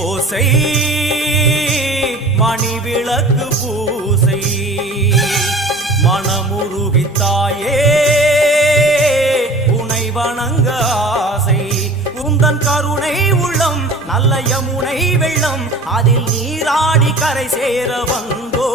ஓசை மணி விளக்கு பூசை மனமுருகித்தாயே உனை வணங்க ஆசை உந்தன் கருணை உள்ளம் நல்ல யமுனை வெள்ளம் அதில் நீராடி கரை சேர வந்தோ